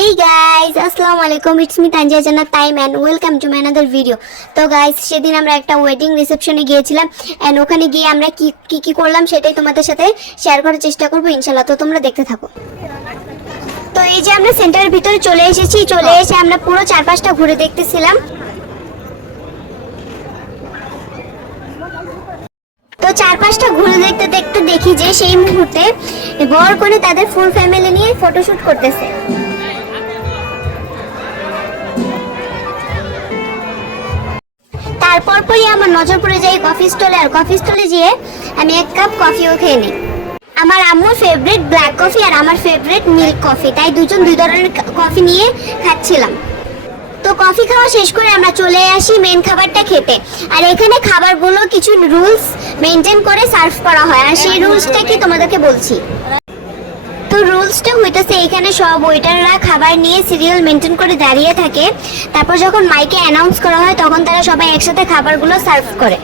Hey guys, আসসালামু আলাইকুম, it's me তানজিয়া জান্নাত time and welcome to my another video. তো গাইস, সেদিন আমরা একটা ওয়েডিং রিসেপশনে গিয়েছিলাম and ওখানে গিয়ে আমরা কি করলাম সেটাই তোমাদের সাথে শেয়ার করার চেষ্টা করব ইনশাআল্লাহ। তো তোমরা দেখতে থাকো। তো এই যে আমরা সেন্টারের ভিতরে চলে এসে আমরা পুরো চারপাশটা ঘুরে দেখতেছিলাম। তো চারপাশটা ঘুরে দেখতে দেখতে দেখি যে সেই মুহূর্তে বর কনে তাদের ফুল ফ্যামিলি নিয়ে ফটোশুট করতেছে। তারপরই আমার নজর পড়ে যায় কফি স্টলে, আর কফি স্টলে গিয়ে আমি এক কাপ কফিও খেয়ে নিই। আমার আম্মুর ফেভারিট ব্ল্যাক কফি আর আমার ফেভারিট মিল্ক কফি, তাই দুজন দুই ধরনের কফি নিয়ে খাচ্ছিলাম। তো কফি খাওয়া শেষ করে আমরা চলে আসি মেন খাবারটা খেতে। আর এখানে খাবারগুলো কিছু রুলস মেনটেন করে সার্ভ করা হয়, আর সেই রুলসটা কি তোমাদেরকে বলছি। তো রুলসটা হইতেছে, এখানে সব ওয়েটাররা খাবার নিয়ে সিরিয়াল মেনটেন করে দাঁড়িয়ে থাকে। তারপর যখন মাইকে অ্যানাউন্স করা হয় তখন তারা সবাই একসাথে খাবারগুলো সার্ভ করে।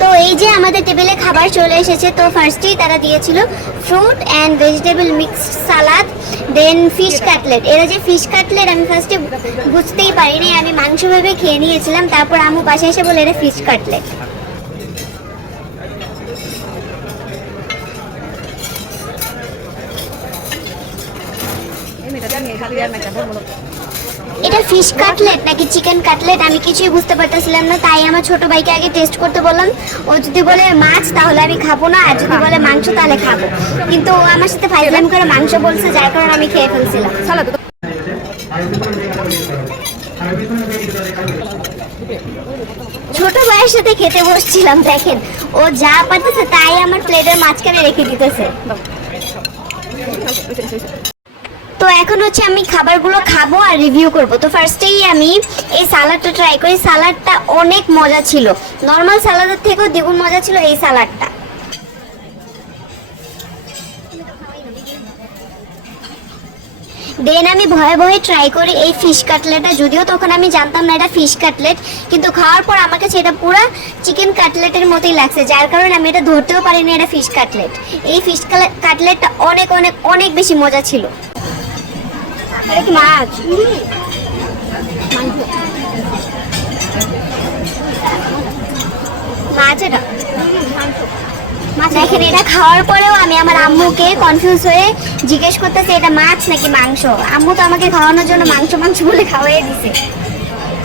তো এই যে আমাদের টেবিলে খাবার চলে এসেছে। তো ফার্স্টেই তারা দিয়েছিল fruit and vegetable mixed salad, then fish cutlet. এরা যে ফিশ কাটলেট আমি ফার্স্টে বুঝতেই পারিনি, আমি মাংস ভেবে খেয়ে নিয়েছিলাম। তারপর আম্মু বাসায় এসে বলে এটা ফিশ কাটলেট। এটা ফিশ কাটলেট নাকি চিকেন কাটলেট আমি কিছুই বুঝতে পারতেছিলাম না, তাই আমার ছোট ভাইকে আগে টেস্ট করতে বললাম। ও যদি বলে মাছ তাহলে আমি খাবো না, আর যদি বলে মাংস তাহলে খাবো। কিন্তু ও আমার সাথে ফাইজলাম করে মাংস বলছে, যার কারণে আমি খেয়ে ফেলছিলাম। ছোট ভাইয়ের সাথে খেতে বসছিলাম, দেখেন ও যা পারতেছে তাই আমার প্লেটের মাঝখানে রেখে দিতেছে। তো এখন হচ্ছে আমি খাবারগুলো খাবো আর রিভিউ করব। তো ফার্স্টেই আমি এই সালাডটা ট্রাই করি। সালাডটা অনেক মজা ছিল, নর্মাল সালাদের থেকেও দ্বিগুণ মজা ছিল এই সালাডটা। দেন আমি ভয়ে ভয়ে ট্রাই করি এই ফিশ কাটলেটটা, যদিও তখন আমি জানতাম না এটা ফিশ কাটলেট, কিন্তু খাওয়ার পর আমার কাছে এটা পুরো চিকেন কাটলেটের মতোই লাগছে, যার কারণে আমি এটা ধরতেও পারিনি এটা ফিশ কাটলেট। এই ফিশ কাটলেটটা অনেক অনেক অনেক বেশি মজা ছিল। এটা কি মাছ? মাছ এটা দেখেন, এটা খাওয়ার পরেও আমি আমার আম্মুকে কনফিউজ হয়ে জিজ্ঞেস করতেছি এটা মাছ নাকি মাংস। আম্মু তো আমাকে খাওয়ানোর জন্য মাংস মাংস বলে খাওয়াই দিছে।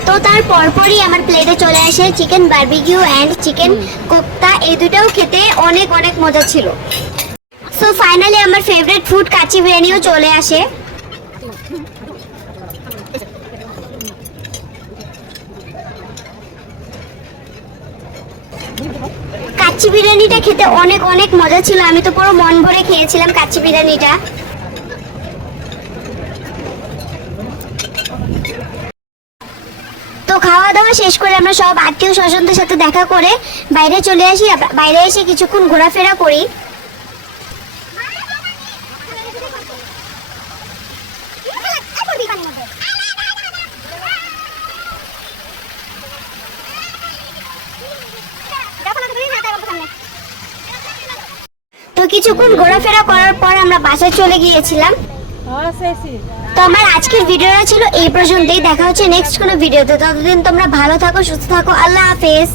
তো তার পরপরই আমার প্লেটে চলে আসে chicken barbecue and chicken kofta. এই দুটাও খেতে অনেক অনেক মজা ছিল। সো ফাইনালি আমার ফেভারিট ফুড কাচ্চি বিরিয়ানিও চলে আসে। কাচ্চি বিরিয়ানিটা খেতে অনেক অনেক মজা ছিল, আমি তো পুরো মন ভরে খেয়েছিলাম কাচ্চি বিরিয়ানিটা। তো খাওয়া দাওয়া শেষ করে আমরা সব আত্মীয় স্বজনদের সাথে দেখা করে বাইরে চলে আসি। বাইরে এসে কিছুক্ষণ ঘোরাফেরা করি। তো কিছুক্ষণ ঘোরাফেরা করার পর আমরা বাসায় চলে গিয়েছিলাম। তো আমার আজকের ভিডিওটা ছিল এই পর্যন্তই। দেখা হচ্ছে নেক্সট কোনো ভিডিওতে। ততদিন তোমরা ভালো থাকো, সুস্থ থাকো। আল্লাহ হাফেজ।